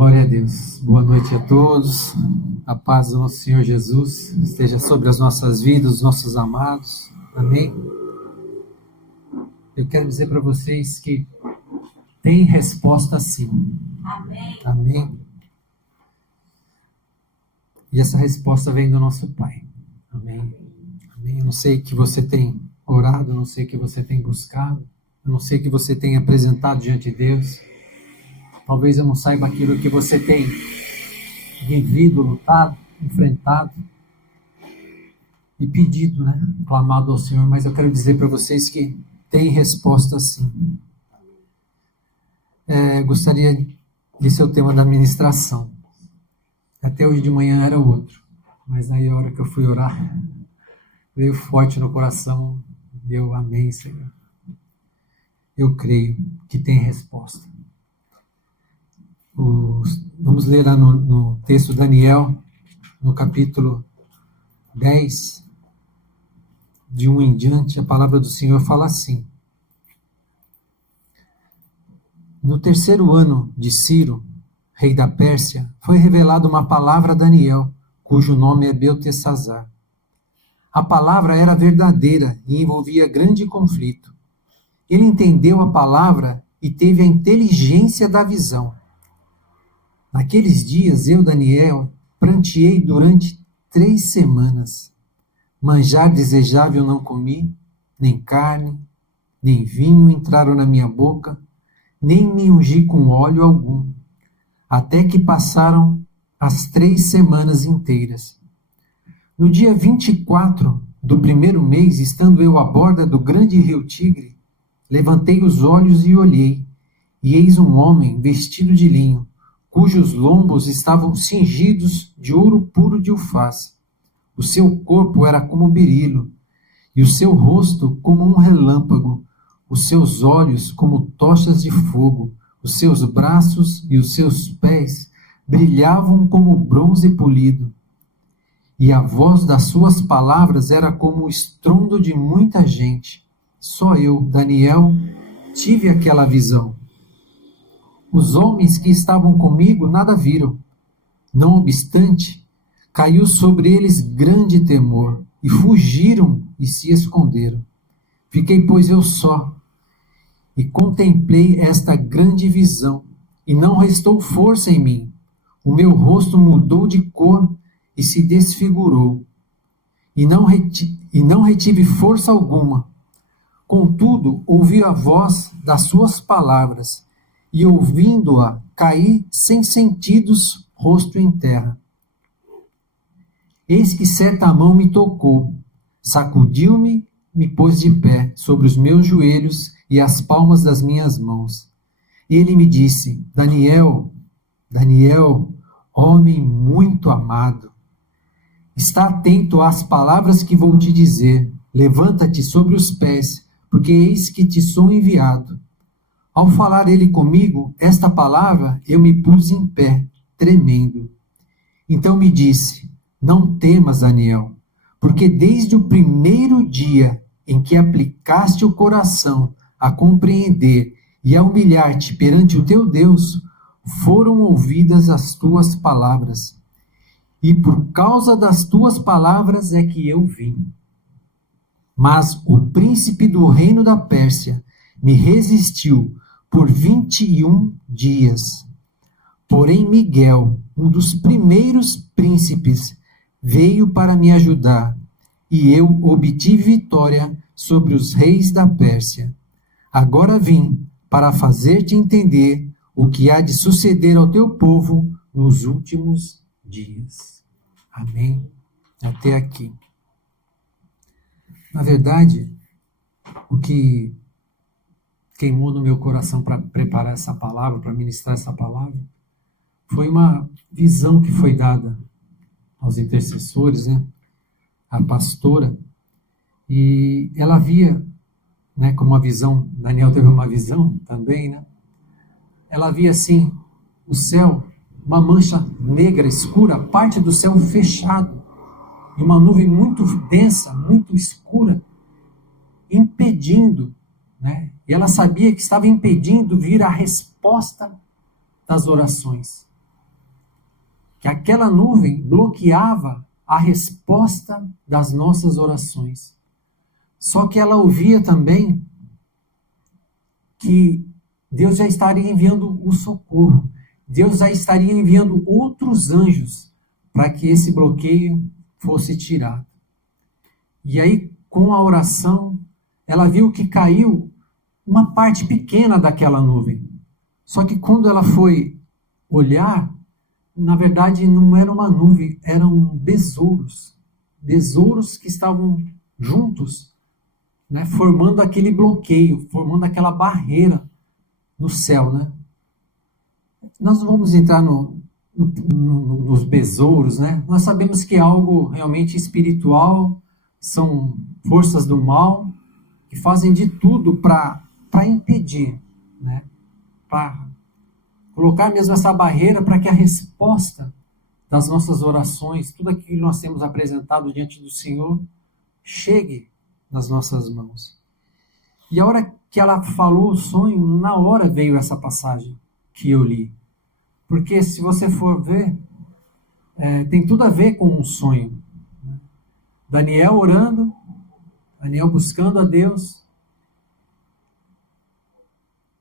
Glória a Deus. Boa noite a todos. A paz do nosso Senhor Jesus esteja sobre as nossas vidas, os nossos amados. Amém. Eu quero dizer para vocês que tem resposta sim. Amém. Amém. E essa resposta vem do nosso Pai. Amém. Amém. Eu não sei o que você tem orado, eu não sei o que você tem buscado, eu não sei o que você tem apresentado diante de Deus. Talvez eu não saiba aquilo que você tem vivido, lutado, enfrentado e pedido, clamado ao Senhor, mas eu quero dizer para vocês que tem resposta sim. Gostaria, esse é o tema da ministração. Até hoje de manhã era outro, mas aí a hora que eu fui orar, veio forte no coração, eu amém, Senhor. Eu creio que tem resposta. Vamos ler lá no texto Daniel, no capítulo 10, de 1 em diante, a palavra do Senhor fala assim: No 3º ano de Ciro, rei da Pérsia, foi revelada uma palavra a Daniel, cujo nome é Beltesazar. A palavra era verdadeira e envolvia grande conflito. Ele entendeu a palavra e teve a inteligência da visão. Naqueles dias, eu, Daniel, pranteei durante 3 semanas. Manjar desejável não comi, nem carne, nem vinho entraram na minha boca, nem me ungi com óleo algum, até que passaram as 3 semanas inteiras. No dia 24 do 1º mês, estando eu à borda do grande rio Tigre, levantei os olhos e olhei, e eis um homem vestido de linho, cujos lombos estavam cingidos de ouro puro de Ufaz. O seu corpo era como berilo, e o seu rosto como um relâmpago, os seus olhos como tochas de fogo, os seus braços e os seus pés brilhavam como bronze polido, e a voz das suas palavras era como o estrondo de muita gente. Só eu, Daniel, tive aquela visão. Os homens que estavam comigo nada viram. Não obstante, caiu sobre eles grande temor, e fugiram e se esconderam. Fiquei, pois, eu só, e contemplei esta grande visão, e não restou força em mim. O meu rosto mudou de cor e se desfigurou, e não retive força alguma. Contudo, ouvi a voz das suas palavras, e ouvindo-a, caí sem sentidos, rosto em terra. Eis que certa mão me tocou, sacudiu-me, me pôs de pé sobre os meus joelhos e as palmas das minhas mãos. Ele me disse: Daniel, Daniel, homem muito amado, está atento às palavras que vou te dizer. Levanta-te sobre os pés, porque eis que te sou enviado. Ao falar ele comigo, esta palavra, eu me pus em pé, tremendo. Então me disse: não temas, Daniel, porque desde o primeiro dia em que aplicaste o coração a compreender e a humilhar-te perante o teu Deus, foram ouvidas as tuas palavras. E por causa das tuas palavras é que eu vim. Mas o príncipe do reino da Pérsia me resistiu por 21 dias. Porém, Miguel, um dos primeiros príncipes, veio para me ajudar, e eu obtive vitória sobre os reis da Pérsia. Agora vim para fazer-te entender o que há de suceder ao teu povo nos últimos dias. Amém? Até aqui. Na verdade, o que queimou no meu coração para preparar essa palavra, para ministrar essa palavra, foi uma visão que foi dada aos intercessores, a pastora, e ela via, como uma visão, Daniel teve uma visão também, ela via assim, o céu, uma mancha negra, escura, parte do céu fechado, e uma nuvem muito densa, muito escura, impedindo, e ela sabia que estava impedindo vir a resposta das orações. que aquela nuvem bloqueava a resposta das nossas orações. Só que ela ouvia também que Deus já estaria enviando o socorro. Deus já estaria enviando outros anjos para que esse bloqueio fosse tirado. E aí, com a oração, ela viu que caiu uma parte pequena daquela nuvem. Só que quando ela foi olhar, na verdade não era uma nuvem, eram besouros. Besouros que estavam juntos, né, formando aquele bloqueio, formando aquela barreira no céu, né? Nós não vamos entrar nos besouros, né? Nós sabemos que é algo realmente espiritual, são forças do mal que fazem de tudo para impedir, né? Para colocar mesmo essa barreira para que a resposta das nossas orações, tudo aquilo que nós temos apresentado diante do Senhor, chegue nas nossas mãos. E a hora que ela falou o sonho, na hora veio essa passagem que eu li. Porque se você for ver, tem tudo a ver com um sonho. Daniel orando, Daniel buscando a Deus,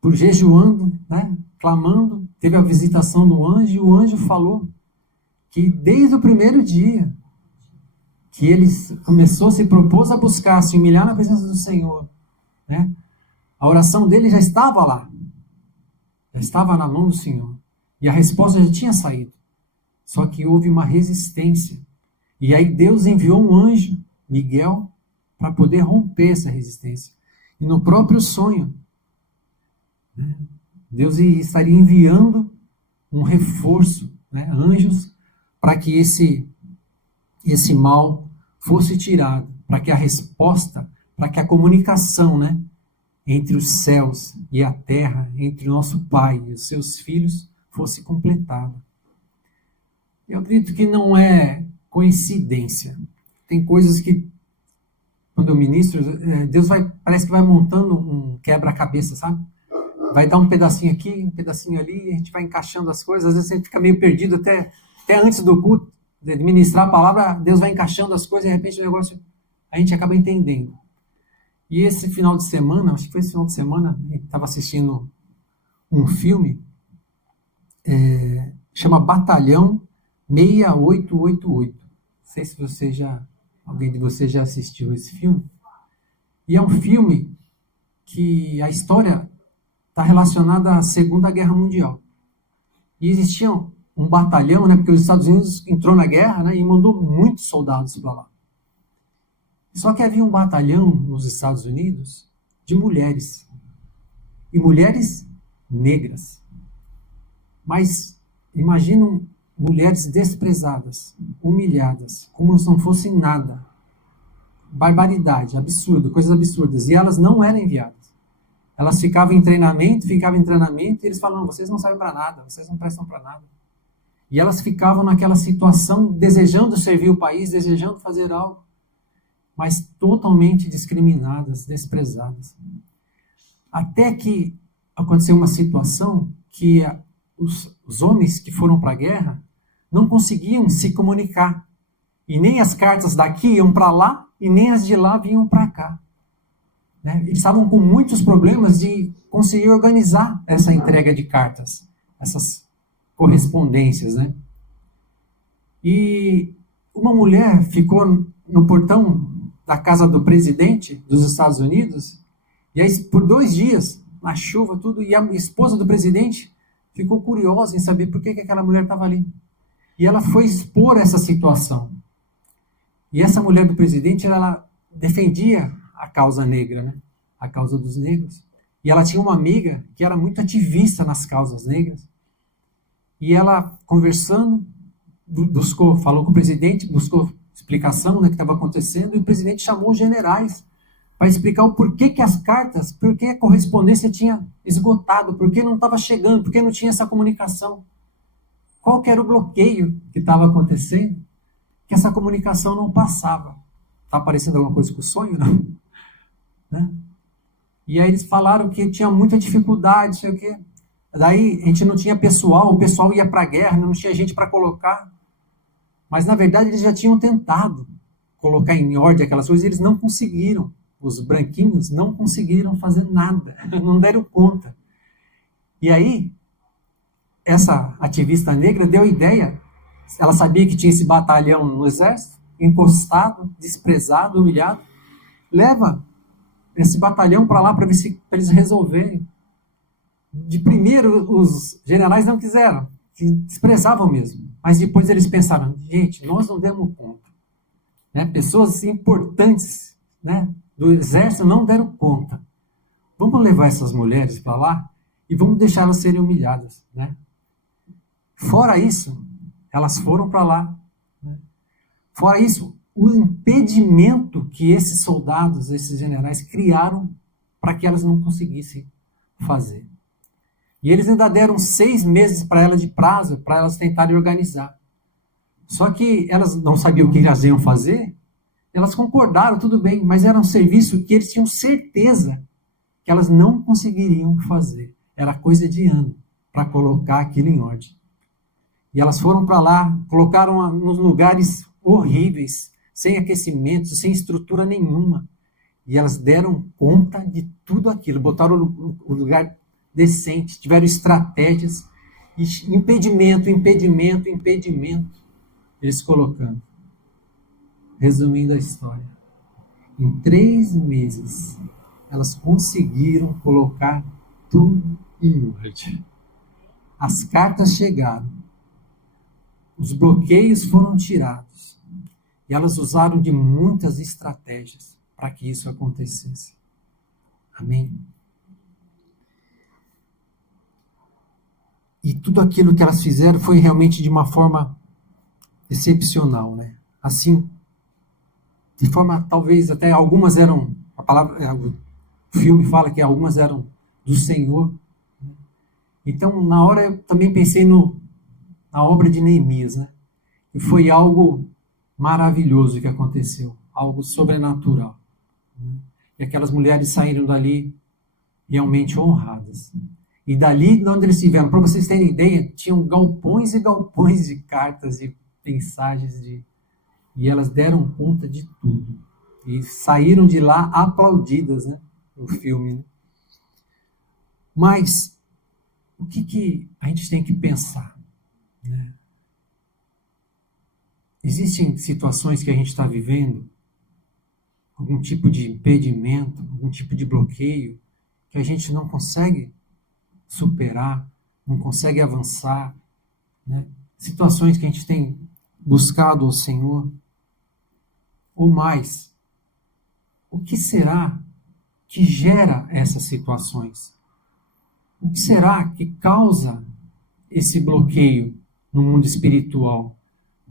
por jejuando, né, clamando, teve a visitação do anjo, e o anjo falou que desde o primeiro dia que ele se propôs a buscar, se humilhar na presença do Senhor, né, a oração dele já estava lá, já estava na mão do Senhor, e a resposta já tinha saído, só que houve uma resistência, e aí Deus enviou um anjo, Miguel, para poder romper essa resistência, e no próprio sonho, né, Deus estaria enviando um reforço, né, anjos, para que esse mal fosse tirado, para que a resposta, para que a comunicação, né, entre os céus e a terra, entre o nosso Pai e os seus filhos, fosse completada. Eu acredito que não é coincidência. Tem coisas que, quando eu ministro, Deus parece que vai montando um quebra-cabeça, sabe? Vai dar um pedacinho aqui, um pedacinho ali, a gente vai encaixando as coisas, às vezes a gente fica meio perdido até antes do culto, de ministrar a palavra, Deus vai encaixando as coisas e de repente o negócio a gente acaba entendendo. E esse final de semana, acho que foi esse final de semana, a gente estava assistindo um filme, chama Batalhão 6888. Não sei se alguém de vocês já assistiu esse filme. E é um filme que a história está relacionada à Segunda Guerra Mundial. E existia um batalhão, né, porque os Estados Unidos entrou na guerra, né, e mandou muitos soldados para lá. Só que havia um batalhão nos Estados Unidos de mulheres. E mulheres negras. Mas imaginam mulheres desprezadas, humilhadas, como se não fossem nada. Barbaridade, absurdo, coisas absurdas. E elas não eram enviadas. Elas ficavam em treinamento, e eles falavam, vocês não servem para nada, vocês não prestam para nada. E elas ficavam naquela situação, desejando servir o país, desejando fazer algo, mas totalmente discriminadas, desprezadas. Até que aconteceu uma situação que os homens que foram para a guerra não conseguiam se comunicar. E nem as cartas daqui iam para lá, e nem as de lá vinham para cá. Né? Eles estavam com muitos problemas de conseguir organizar essa entrega de cartas, essas correspondências. Né? E uma mulher ficou no portão da casa do presidente dos Estados Unidos, e aí por 2 dias, na chuva, tudo, e a esposa do presidente ficou curiosa em saber por que aquela mulher estava ali. E ela foi expor essa situação. E essa mulher do presidente, ela defendia a causa negra, né? A causa dos negros. E ela tinha uma amiga que era muito ativista nas causas negras. E ela, conversando, falou com o presidente, buscou explicação, né, que estava acontecendo, e o presidente chamou os generais para explicar o porquê que as cartas, porquê a correspondência tinha esgotado, porquê não estava chegando, porquê não tinha essa comunicação. Qual que era o bloqueio que estava acontecendo? Que essa comunicação não passava. Está parecendo alguma coisa com o sonho, não? Né? E aí eles falaram que tinha muita dificuldade, sei o quê. Daí a gente não tinha pessoal, o pessoal ia para a guerra, não tinha gente para colocar. Mas na verdade eles já tinham tentado colocar em ordem aquelas coisas e eles não conseguiram. Os branquinhos não conseguiram fazer nada, não deram conta. E aí, essa ativista negra deu ideia, ela sabia que tinha esse batalhão no exército, encostado, desprezado, humilhado, leva esse batalhão para lá para ver se pra eles resolverem. De primeiro, os generais não quiseram, desprezavam mesmo. Mas depois eles pensaram, gente, nós não demos conta. Né? Pessoas importantes, né, do exército não deram conta. Vamos levar essas mulheres para lá e vamos deixá-las serem humilhadas. Né? Fora isso, elas foram para lá. Né? Fora isso, o impedimento que esses soldados, esses generais criaram para que elas não conseguissem fazer. E eles ainda deram 6 meses para ela de prazo, para elas tentarem organizar. Só que elas não sabiam o que elas iam fazer, elas concordaram, tudo bem, mas era um serviço que eles tinham certeza que elas não conseguiriam fazer. Era coisa de ano para colocar aquilo em ordem. E elas foram para lá, colocaram nos lugares horríveis, sem aquecimento, sem estrutura nenhuma. E elas deram conta de tudo aquilo, botaram o lugar decente, tiveram estratégias, impedimento, eles colocando. Resumindo a história, em 3 meses, elas conseguiram colocar tudo em ordem. As cartas chegaram, os bloqueios foram tirados, e elas usaram de muitas estratégias para que isso acontecesse. Amém? E tudo aquilo que elas fizeram foi realmente de uma forma excepcional, né? Assim, de forma, talvez até algumas eram, o filme fala que algumas eram do Senhor. Então, na hora eu também pensei na obra de Neemias, né? E foi algo maravilhoso que aconteceu, algo sobrenatural. Né? E aquelas mulheres saíram dali realmente honradas. E dali, onde eles estiveram, para vocês terem ideia, tinham galpões e galpões de cartas e mensagens e elas deram conta de tudo. E saíram de lá aplaudidas, né? No filme. Né? Mas, o que a gente tem que pensar? Né? Existem situações que a gente está vivendo, algum tipo de impedimento, algum tipo de bloqueio, que a gente não consegue superar, não consegue avançar. Né? Situações que a gente tem buscado ao Senhor. Ou mais, o que será que gera essas situações? O que será que causa esse bloqueio no mundo espiritual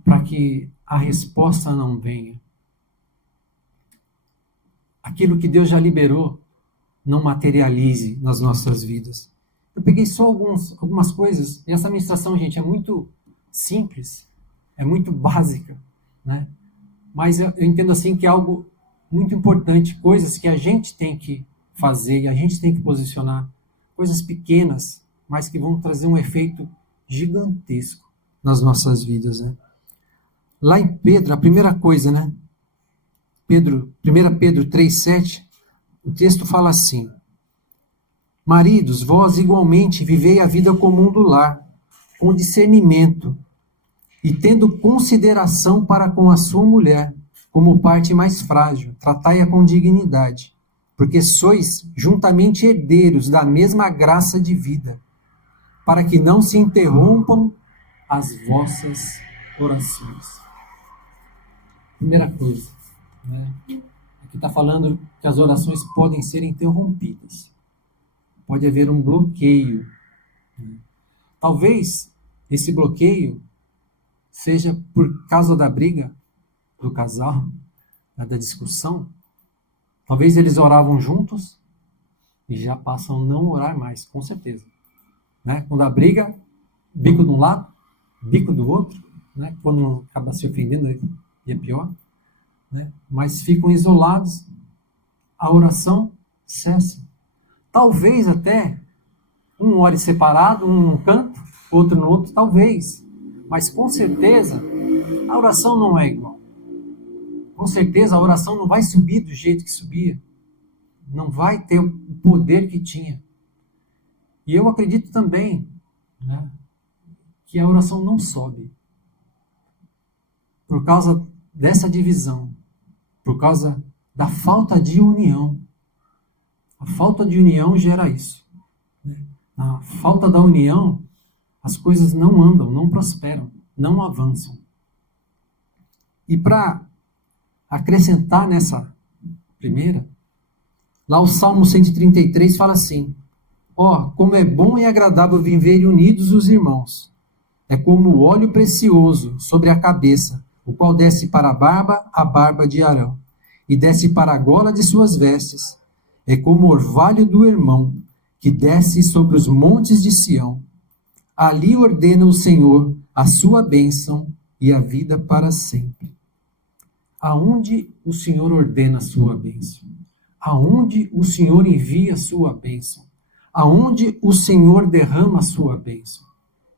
para que a resposta não venha? Aquilo que Deus já liberou não materialize nas nossas vidas. Eu peguei só algumas coisas, e essa ministração, gente, é muito simples, é muito básica, né? Mas eu entendo assim que é algo muito importante, coisas que a gente tem que fazer e a gente tem que posicionar, coisas pequenas, mas que vão trazer um efeito gigantesco nas nossas vidas, né? Lá em Pedro, a primeira coisa, né? 1 Pedro 3,7, o texto fala assim: maridos, vós igualmente vivei a vida comum do lar, com discernimento, e tendo consideração para com a sua mulher, como parte mais frágil, tratai-a com dignidade, porque sois juntamente herdeiros da mesma graça de vida, para que não se interrompam as vossas orações. Primeira coisa, né? Aqui está falando que as orações podem ser interrompidas. Pode haver um bloqueio. Talvez esse bloqueio seja por causa da briga do casal, da discussão. Talvez eles oravam juntos e já passam a não orar mais, com certeza. Né? Quando a briga, bico de um lado, bico do outro, né? Quando acaba se ofendendo, é pior. Né? Mas ficam isolados, a oração cessa. Talvez até Um ore separado, um num canto, outro no outro, talvez. Mas com certeza, a oração não é igual. Com certeza, a oração não vai subir do jeito que subia. Não vai ter o poder que tinha. E eu acredito também, né, que a oração não sobe. Por causa dessa divisão. Por causa da falta de união. A falta de união gera isso. A falta da união, as coisas não andam, não prosperam, não avançam. E para acrescentar nessa primeira, lá o Salmo 133 fala assim: ó, como é bom e agradável viver unidos os irmãos. É como o óleo precioso sobre a cabeça, o qual desce para a barba de Arão, e desce para a gola de suas vestes. É como o orvalho do irmão, que desce sobre os montes de Sião. Ali ordena o Senhor a sua bênção e a vida para sempre. Aonde o Senhor ordena a sua bênção? Aonde o Senhor envia a sua bênção? Aonde o Senhor derrama a sua bênção?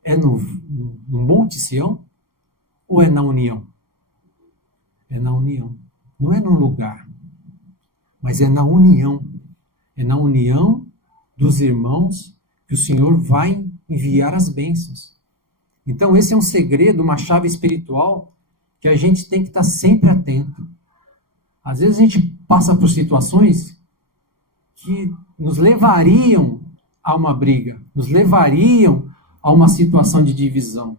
É no Monte Sião ou é na união? É na união. Não é num lugar, mas é na união. É na união dos irmãos que o Senhor vai enviar as bênçãos. Então esse é um segredo, uma chave espiritual que a gente tem que estar sempre atento. Às vezes a gente passa por situações que nos levariam a uma briga, nos levariam a uma situação de divisão.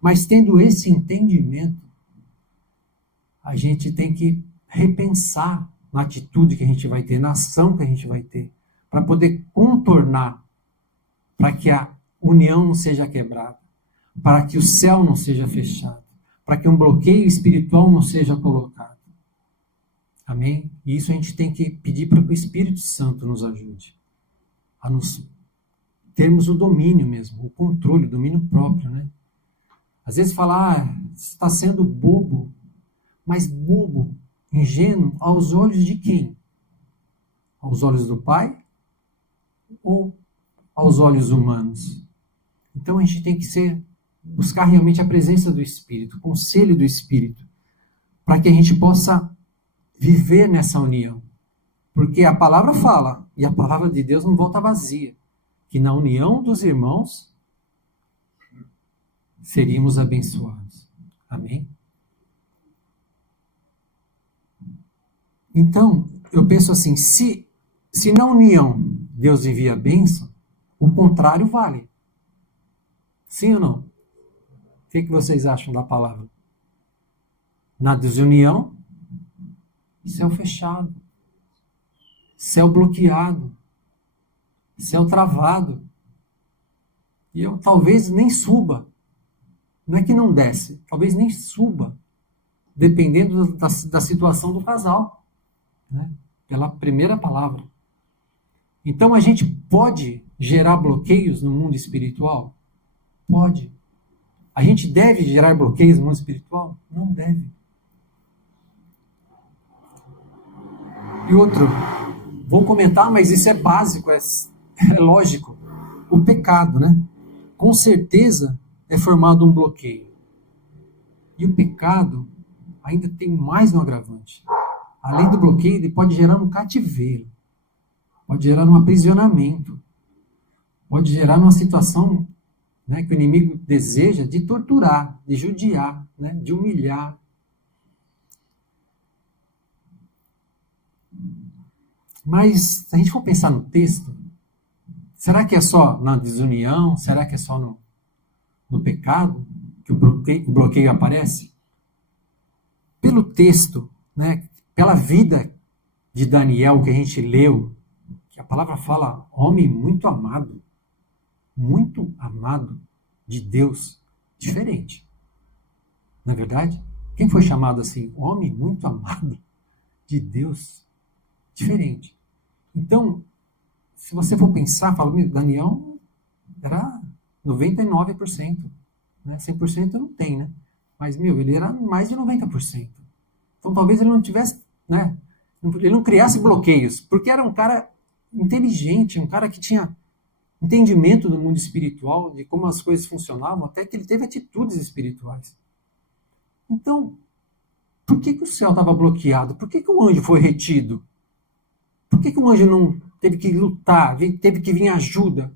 Mas tendo esse entendimento, a gente tem que repensar na atitude que a gente vai ter, na ação que a gente vai ter, para poder contornar, para que a união não seja quebrada, para que o céu não seja fechado, para que um bloqueio espiritual não seja colocado. Amém? E isso a gente tem que pedir para que o Espírito Santo nos ajude, a nos termos o domínio mesmo, o controle, o domínio próprio, né? Às vezes falar, você está sendo bobo, mas bobo, ingênuo, aos olhos de quem? Aos olhos do Pai ou aos olhos humanos? Então a gente tem que buscar realmente a presença do Espírito, o conselho do Espírito, para que a gente possa viver nessa união. Porque a palavra fala, e a palavra de Deus não volta vazia, que na união dos irmãos seríamos abençoados. Amém? Então, eu penso assim, se na união Deus envia a bênção, o contrário vale. Sim ou não? O que vocês acham da palavra? Na desunião, céu fechado, céu bloqueado, céu travado. E eu talvez nem suba. Não é que não desce, talvez nem suba, dependendo da situação do casal, né? Pela primeira palavra. Então a gente pode gerar bloqueios no mundo espiritual? Pode. A gente deve gerar bloqueios no mundo espiritual? Não deve. E outro, vou comentar, mas isso é básico, é lógico. O pecado, né? Com certeza é formado um bloqueio. E o pecado ainda tem mais um agravante. Além do bloqueio, ele pode gerar um cativeiro. Pode gerar um aprisionamento. Pode gerar uma situação, né, que o inimigo deseja de torturar, de judiar, né, de humilhar. Mas, se a gente for pensar no texto, será que é só na desunião? Será que é só no pecado que o bloqueio aparece? Pelo texto, né, pela vida de Daniel que a gente leu, que a palavra fala, homem muito amado de Deus, diferente. Não é verdade? Quem foi chamado assim? Homem muito amado de Deus, diferente. Então, se você for pensar, fala, Daniel era 99%, né? 100% não tem, né? Mas, ele era mais de 90%. Então, talvez ele não tivesse, né? Ele não criasse bloqueios, porque era um cara inteligente, um cara que tinha entendimento do mundo espiritual, de como as coisas funcionavam, até que ele teve atitudes espirituais. Então, por que o céu estava bloqueado? Por que o anjo foi retido? Por que o anjo não teve que lutar, teve que vir ajuda?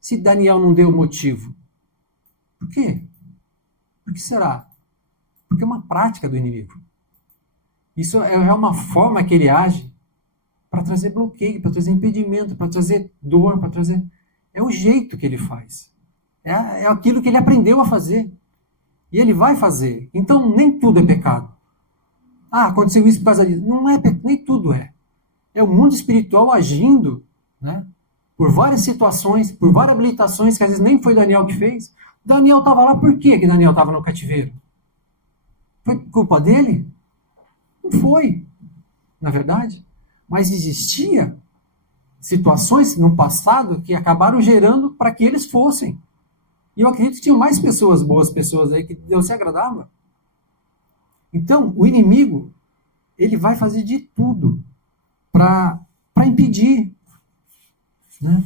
Se Daniel não deu motivo. Por quê? Por que será? Porque é uma prática do inimigo. Isso é uma forma que ele age para trazer bloqueio, para trazer impedimento, para trazer dor, para trazer... É o jeito que ele faz. É aquilo que ele aprendeu a fazer. E ele vai fazer. Então, nem tudo é pecado. Aconteceu isso por causa disso. Não é, nem tudo é. É o mundo espiritual agindo, né, por várias situações, por várias habilitações que às vezes nem foi Daniel que fez. Daniel estava lá, por que Daniel estava no cativeiro? Foi culpa dele? Não foi, na verdade. Mas existia situações no passado que acabaram gerando para que eles fossem. E eu acredito que tinham mais pessoas, boas pessoas aí, que Deus se agradava. Então, o inimigo, ele vai fazer de tudo para impedir, né?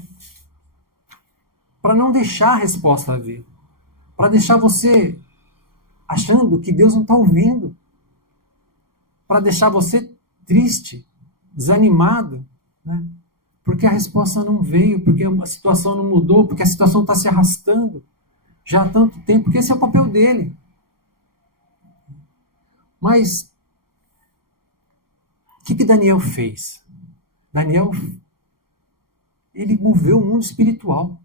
Para não deixar a resposta vir. Para deixar você achando que Deus não está ouvindo. Para deixar você triste, desanimado, né? Porque a resposta não veio, porque a situação não mudou, porque a situação está se arrastando já há tanto tempo, porque esse é o papel dele. Mas o que Daniel fez? Daniel, ele moveu o mundo espiritual.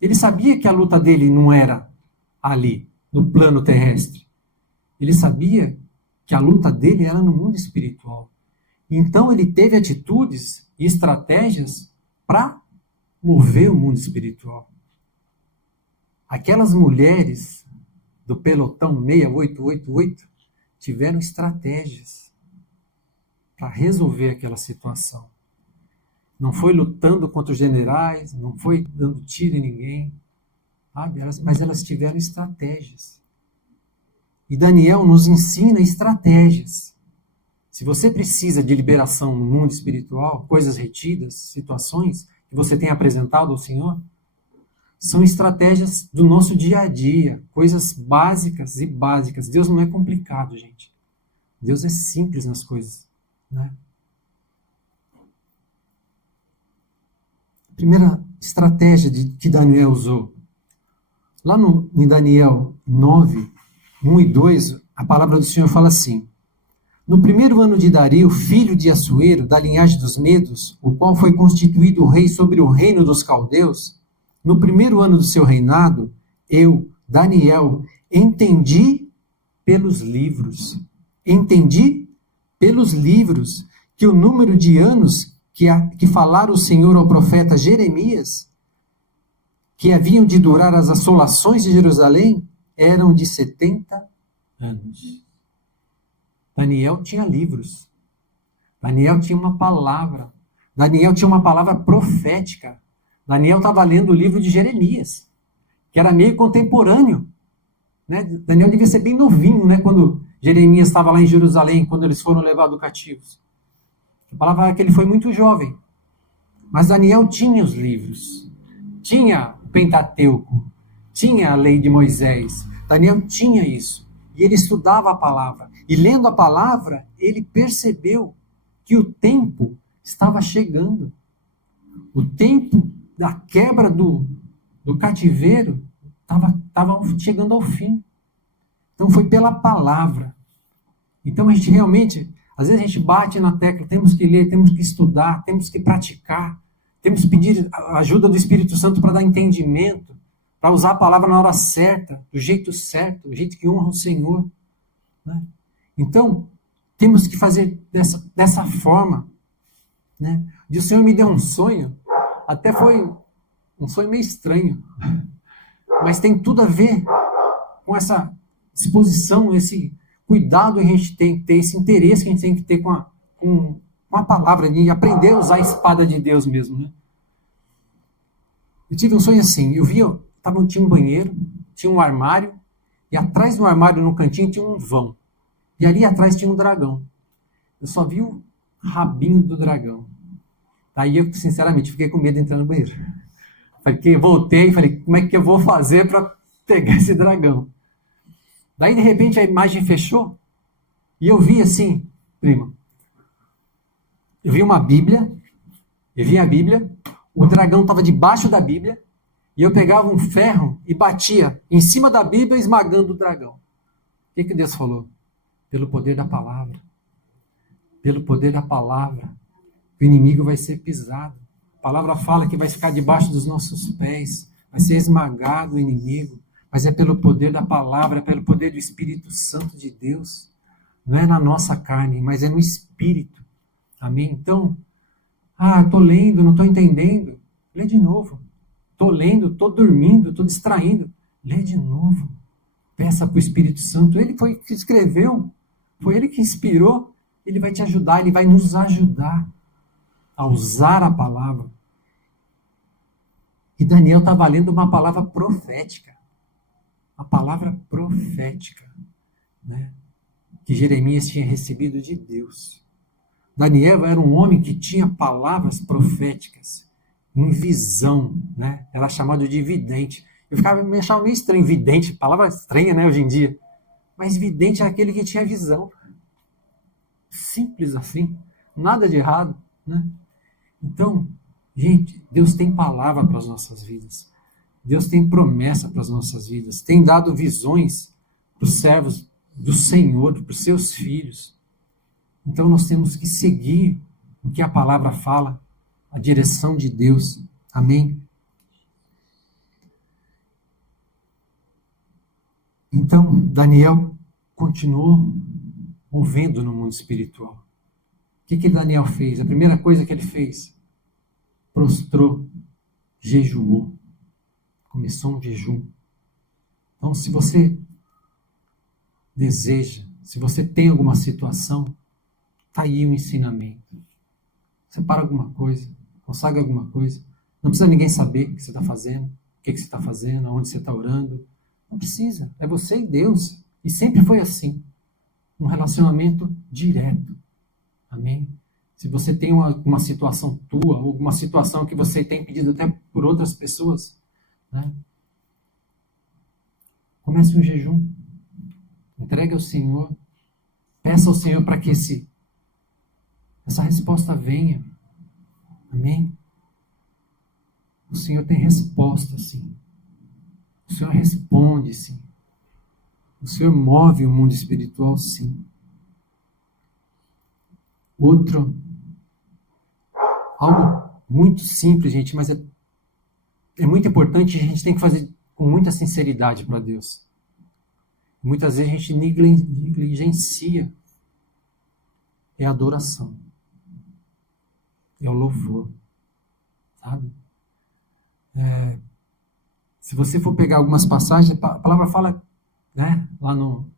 Ele sabia que a luta dele não era ali, no plano terrestre. Ele sabia que a luta dele era no mundo espiritual. Então ele teve atitudes e estratégias para mover o mundo espiritual. Aquelas mulheres do pelotão 6888 tiveram estratégias para resolver aquela situação. Não foi lutando contra os generais, não foi dando tiro em ninguém, sabe? Mas elas tiveram estratégias. E Daniel nos ensina estratégias. Se você precisa de liberação no mundo espiritual, coisas retidas, situações que você tem apresentado ao Senhor, são estratégias do nosso dia a dia, coisas básicas e básicas. Deus não é complicado, gente. Deus é simples nas coisas, né? A primeira estratégia que Daniel usou, lá em Daniel 9, 1 e 2, a palavra do Senhor fala assim: no primeiro ano de Dario, filho de Assuero, da linhagem dos Medos, o qual foi constituído rei sobre o reino dos caldeus, no primeiro ano do seu reinado, eu, Daniel, entendi pelos livros que o número de anos que falara o Senhor ao profeta Jeremias, que haviam de durar as assolações de Jerusalém, eram de 70 anos. Daniel tinha livros. Daniel tinha uma palavra. Daniel tinha uma palavra profética. Daniel estava lendo o livro de Jeremias, que era meio contemporâneo, né? Daniel devia ser bem novinho, né? Quando Jeremias estava lá em Jerusalém, quando eles foram levados cativos. A palavra é que ele foi muito jovem. Mas Daniel tinha os livros. Tinha o Pentateuco. Tinha a lei de Moisés. Daniel tinha isso. E ele estudava a palavra. E lendo a palavra, ele percebeu que o tempo estava chegando. O tempo da quebra do cativeiro estava chegando ao fim. Então foi pela palavra. Então a gente realmente, às vezes a gente bate na tecla, temos que ler, temos que estudar, temos que praticar, temos que pedir a ajuda do Espírito Santo para dar entendimento, para usar a palavra na hora certa, do jeito certo, do jeito que honra o Senhor, né? Então, temos que fazer dessa forma, né? E o Senhor me deu um sonho, até foi um sonho meio estranho, mas tem tudo a ver com essa disposição, esse cuidado que a gente tem que ter, esse interesse que a gente tem que ter com a palavra, de aprender a usar a espada de Deus mesmo, né? Eu tive um sonho assim, tinha um banheiro, tinha um armário, e atrás do armário, no cantinho, tinha um vão. E ali atrás tinha um dragão. Eu só vi o rabinho do dragão. Daí eu, sinceramente, fiquei com medo de entrar no banheiro. Voltei e falei, como é que eu vou fazer para pegar esse dragão? Daí, de repente, a imagem fechou e eu vi assim, primo, eu vi uma Bíblia, o dragão estava debaixo da Bíblia e eu pegava um ferro e batia em cima da Bíblia, esmagando o dragão. O que Deus falou? Pelo poder da palavra. Pelo poder da palavra, o inimigo vai ser pisado. A palavra fala que vai ficar debaixo dos nossos pés, vai ser esmagado o inimigo, mas é pelo poder da palavra, é pelo poder do Espírito Santo de Deus. Não é na nossa carne, mas é no Espírito. Amém? Então, estou lendo, não estou entendendo. Lê de novo. Estou lendo, estou dormindo, estou distraindo. Lê de novo. Peça para o Espírito Santo. Ele foi que escreveu, foi ele que inspirou. Ele vai te ajudar, ele vai nos ajudar a usar a palavra. E Daniel estava lendo uma palavra profética. A palavra profética, né? Que Jeremias tinha recebido de Deus. Daniel era um homem que tinha palavras proféticas, em visão, né? Era chamado de vidente. Me achava meio estranho, vidente, palavra estranha, né, hoje em dia. Mas vidente é aquele que tinha visão. Simples assim, nada de errado, né? Então, gente, Deus tem palavra para as nossas vidas. Deus tem promessa para as nossas vidas. Tem dado visões para os servos do Senhor, para os seus filhos. Então, nós temos que seguir o que a palavra fala, a direção de Deus. Amém? Então, Daniel continuou movendo no mundo espiritual. O que Daniel fez? A primeira coisa que ele fez, prostrou, jejuou. Começou um jejum. Então, se você deseja, se você tem alguma situação, está aí o ensinamento. Separa alguma coisa, consagra alguma coisa. Não precisa ninguém saber o que você está fazendo, o que você está fazendo, aonde você está orando. Não precisa. É você e Deus. E sempre foi assim. Um relacionamento direto. Amém? Se você tem uma situação tua, ou alguma situação que você tem pedido até por outras pessoas, né? Comece um jejum. Entregue ao Senhor. Peça ao Senhor para que essa resposta venha. Amém? O Senhor tem resposta, sim. O Senhor responde, sim. O Senhor move o mundo espiritual, sim. Algo muito simples, gente, mas é muito importante, a gente tem que fazer com muita sinceridade para Deus. Muitas vezes a gente negligencia. É a adoração. É o louvor. Sabe? Se você for pegar algumas passagens, a palavra fala, né, lá no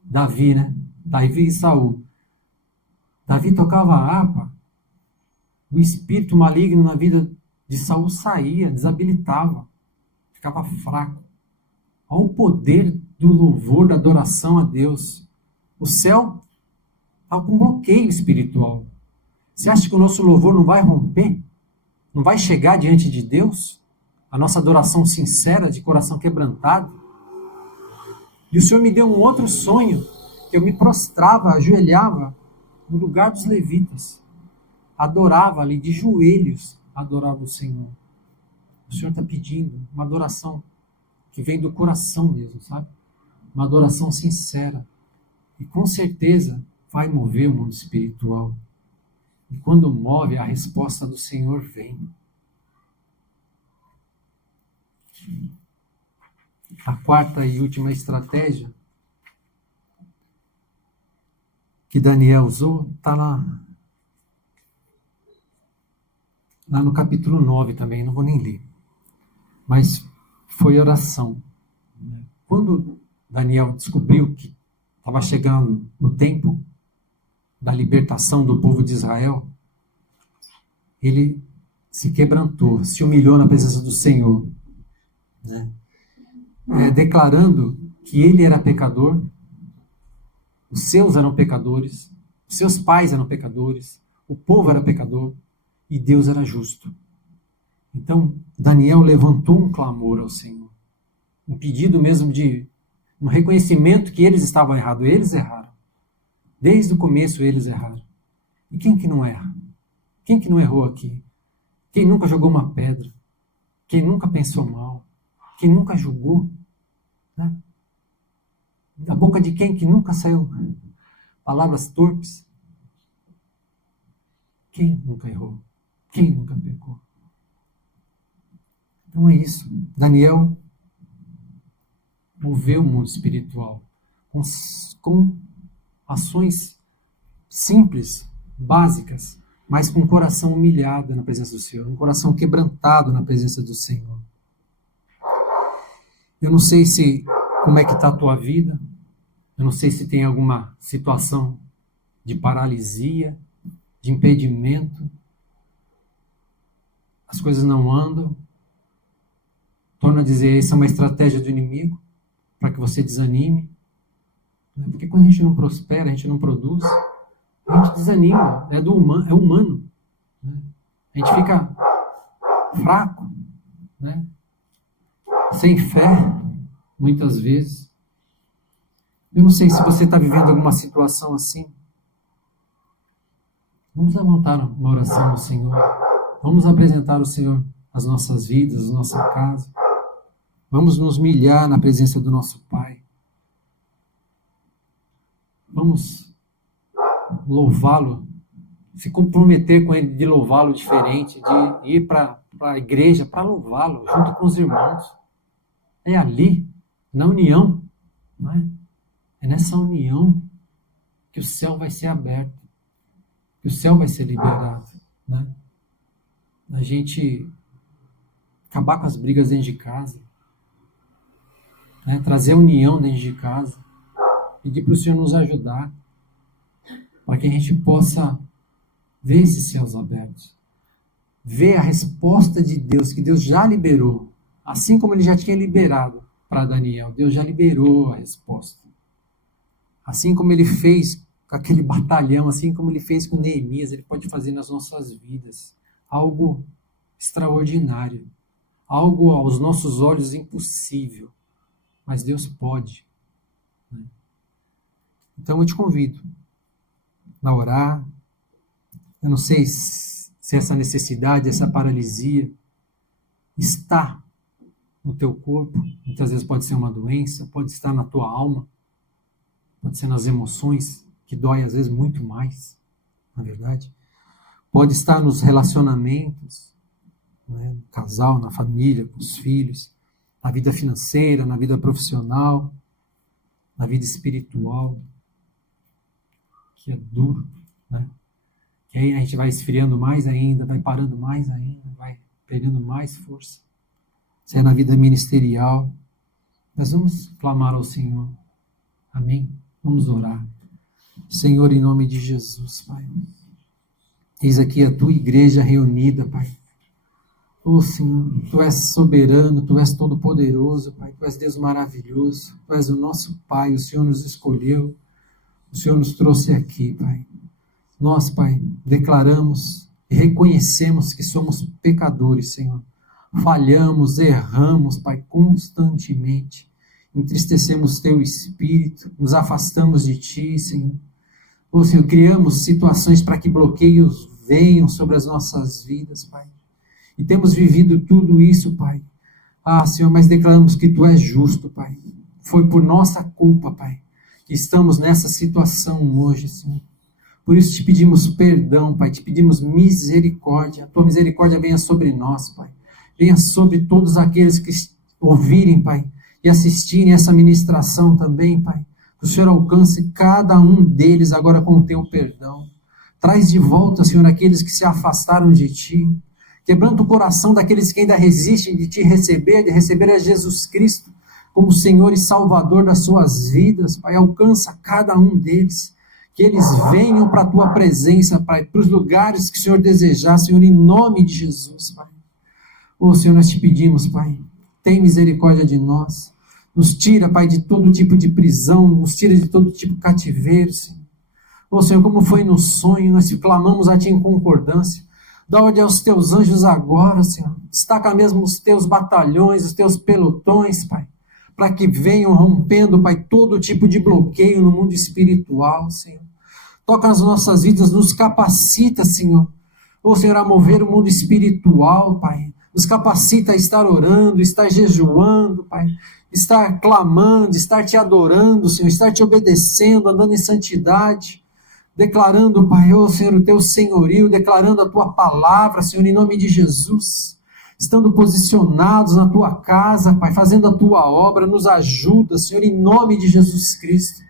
Davi, né? Davi e Saul. Davi tocava a harpa, o espírito maligno na vida de Saul saía, desabilitava, ficava fraco. Olha o poder do louvor, da adoração a Deus. O céu está com um bloqueio espiritual. Você acha que o nosso louvor não vai romper? Não vai chegar diante de Deus? A nossa adoração sincera, de coração quebrantado? E o Senhor me deu um outro sonho, que eu me prostrava, ajoelhava no lugar dos levitas. Adorava ali, de joelhos, adorava o Senhor. O Senhor está pedindo uma adoração que vem do coração mesmo, sabe? Uma adoração sincera. E com certeza vai mover o mundo espiritual. E quando move, a resposta do Senhor vem. A quarta e última estratégia que Daniel usou está lá no capítulo 9 também, não vou nem ler. Mas foi oração. Quando Daniel descobriu que estava chegando o tempo da libertação do povo de Israel, ele se quebrantou, se humilhou na presença do Senhor, né? Declarando que ele era pecador, os seus eram pecadores, os seus pais eram pecadores, o povo era pecador, e Deus era justo. Então, Daniel levantou um clamor ao Senhor, um pedido mesmo de um reconhecimento que eles estavam errados. Eles erraram. Desde o começo eles erraram. E quem que não erra? Quem que não errou aqui? Quem nunca jogou uma pedra? Quem nunca pensou mal? Quem nunca julgou? Né? Da boca de quem que nunca saiu palavras torpes? Quem nunca errou? Quem nunca pecou? Então é isso. Daniel moveu o mundo espiritual com ações simples, básicas, mas com um coração humilhado na presença do Senhor, um coração quebrantado na presença do Senhor. Eu não sei como é que está a tua vida, eu não sei se tem alguma situação de paralisia, de impedimento, as coisas não andam. Torno a dizer, isso é uma estratégia do inimigo, para que você desanime. Porque quando a gente não prospera, a gente não produz, a gente desanima, é humano. Né? A gente fica fraco, né? Sem fé, muitas vezes. Eu não sei se você está vivendo alguma situação assim. Vamos levantar uma oração ao Senhor. Vamos apresentar ao Senhor as nossas vidas, a nossa casa. Vamos nos humilhar na presença do nosso Pai. Vamos louvá-lo, se comprometer com Ele de louvá-lo diferente, de ir para a igreja para louvá-lo junto com os irmãos. É ali, na união, não é? É nessa união que o céu vai ser aberto, que o céu vai ser liberado, né? A gente acabar com as brigas dentro de casa, né? Trazer a união dentro de casa, pedir para o Senhor nos ajudar, para que a gente possa ver esses céus abertos, ver a resposta de Deus, que Deus já liberou, assim como Ele já tinha liberado para Daniel, Deus já liberou a resposta. Assim como Ele fez com aquele batalhão, assim como Ele fez com Neemias, Ele pode fazer nas nossas vidas algo extraordinário, algo aos nossos olhos impossível, mas Deus pode. Então eu te convido a orar. Eu não sei se essa necessidade, essa paralisia está no teu corpo. Muitas vezes pode ser uma doença, pode estar na tua alma, pode ser nas emoções, que dói às vezes muito mais, na verdade. Pode estar nos relacionamentos, né, no casal, na família, com os filhos, na vida financeira, na vida profissional, na vida espiritual, que é duro, né? Que aí a gente vai esfriando mais ainda, vai parando mais ainda, vai perdendo mais força. Se é na vida ministerial, nós vamos clamar ao Senhor. Amém? Vamos orar. Senhor, em nome de Jesus, Pai. Eis aqui a tua igreja reunida, Pai. Oh, Senhor, Tu és soberano, Tu és todo-poderoso, Pai. Tu és Deus maravilhoso. Tu és o nosso Pai. O Senhor nos escolheu. O Senhor nos trouxe aqui, Pai. Nós, Pai, declaramos e reconhecemos que somos pecadores, Senhor. Falhamos, erramos, Pai, constantemente. Entristecemos Teu Espírito, nos afastamos de Ti, Senhor. Oh, Senhor, criamos situações para que bloqueios venham sobre as nossas vidas, Pai. E temos vivido tudo isso, Pai. Ah, Senhor, mas declaramos que Tu és justo, Pai. Foi por nossa culpa, Pai, que estamos nessa situação hoje, Senhor. Por isso te pedimos perdão, Pai, te pedimos misericórdia. A Tua misericórdia venha sobre nós, Pai. Venha sobre todos aqueles que ouvirem, Pai, e assistirem essa ministração também, Pai. Que o Senhor alcance cada um deles agora com o Teu perdão. Traz de volta, Senhor, aqueles que se afastaram de Ti. Quebranta o coração daqueles que ainda resistem de Te receber, de receber a Jesus Cristo como Senhor e Salvador das suas vidas. Pai, alcança cada um deles. Que eles venham para a Tua presença, Pai, para os lugares que o Senhor desejar, Senhor, em nome de Jesus, Pai. Ô, Senhor, nós te pedimos, Pai, tem misericórdia de nós. Nos tira, Pai, de todo tipo de prisão, nos tira de todo tipo de cativeiro, Senhor. Ô, Senhor, como foi no sonho, nós clamamos a Ti em concordância. Dá ordem aos teus anjos agora, Senhor. Destaca mesmo os teus batalhões, os teus pelotões, Pai, para que venham rompendo, Pai, todo tipo de bloqueio no mundo espiritual, Senhor. Toca nas nossas vidas, nos capacita, Senhor. Ô, Senhor, a mover o mundo espiritual, Pai. Nos capacita a estar orando, estar jejuando, Pai. Estar clamando, estar te adorando, Senhor. Estar te obedecendo, andando em santidade. Declarando, Pai, ô Senhor, o teu senhorio, declarando a tua palavra, Senhor, em nome de Jesus. Estando posicionados na tua casa, Pai, fazendo a tua obra, nos ajuda, Senhor, em nome de Jesus Cristo.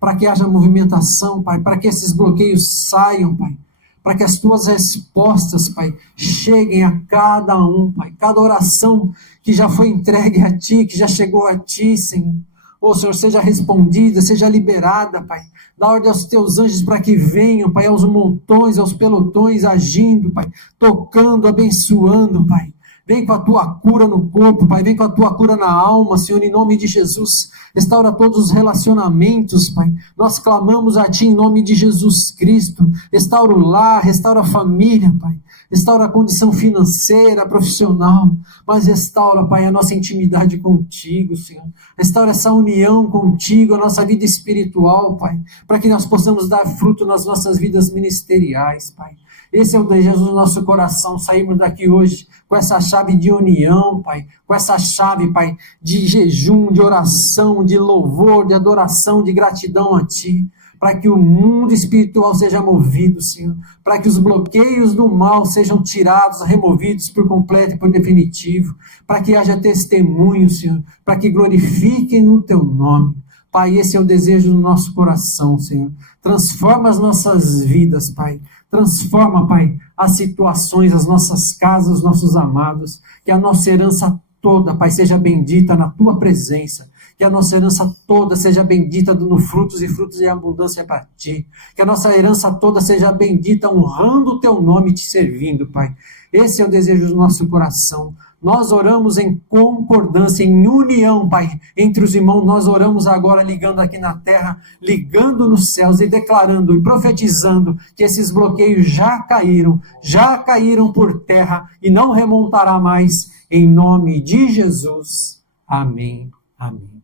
Para que haja movimentação, Pai, para que esses bloqueios saiam, Pai, para que as tuas respostas, Pai, cheguem a cada um, Pai, cada oração que já foi entregue a Ti, que já chegou a Ti, Senhor. Ô Senhor, seja respondida, seja liberada, Pai. Dá ordem aos teus anjos para que venham, Pai, aos montões, aos pelotões, agindo, Pai, tocando, abençoando, Pai. Vem com a tua cura no corpo, Pai, vem com a tua cura na alma, Senhor, em nome de Jesus. Restaura todos os relacionamentos, Pai. Nós clamamos a Ti em nome de Jesus Cristo. Restaura o lar, restaura a família, Pai. Restaura a condição financeira, profissional. Mas restaura, Pai, a nossa intimidade contigo, Senhor. Restaura essa união contigo, a nossa vida espiritual, Pai. Para que nós possamos dar fruto nas nossas vidas ministeriais, Pai. Esse é o desejo do nosso coração, sairmos daqui hoje com essa chave de união, Pai, com essa chave, Pai, de jejum, de oração, de louvor, de adoração, de gratidão a Ti, para que o mundo espiritual seja movido, Senhor, para que os bloqueios do mal sejam tirados, removidos por completo e por definitivo, para que haja testemunho, Senhor, para que glorifiquem o Teu nome. Pai, esse é o desejo do nosso coração, Senhor. Transforma as nossas vidas, Pai. Transforma, Pai, as situações, as nossas casas, os nossos amados. Que a nossa herança toda, Pai, seja bendita na Tua presença. Que a nossa herança toda seja bendita dando frutos e frutos em abundância para Ti. Que a nossa herança toda seja bendita honrando o Teu nome e Te servindo, Pai. Esse é o desejo do nosso coração. Nós oramos em concordância, em união, Pai, entre os irmãos. Nós oramos agora ligando aqui na terra, ligando nos céus e declarando e profetizando que esses bloqueios já caíram por terra e não remontará mais, em nome de Jesus. Amém. Amém.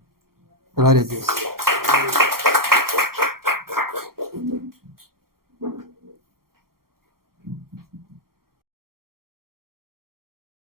Glória a Deus.